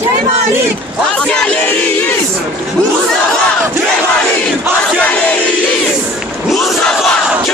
Kemal'in askerleriyiz. Mustafa Kemal'in askerleriyiz. Mustafa Kemal'in askerleriyiz.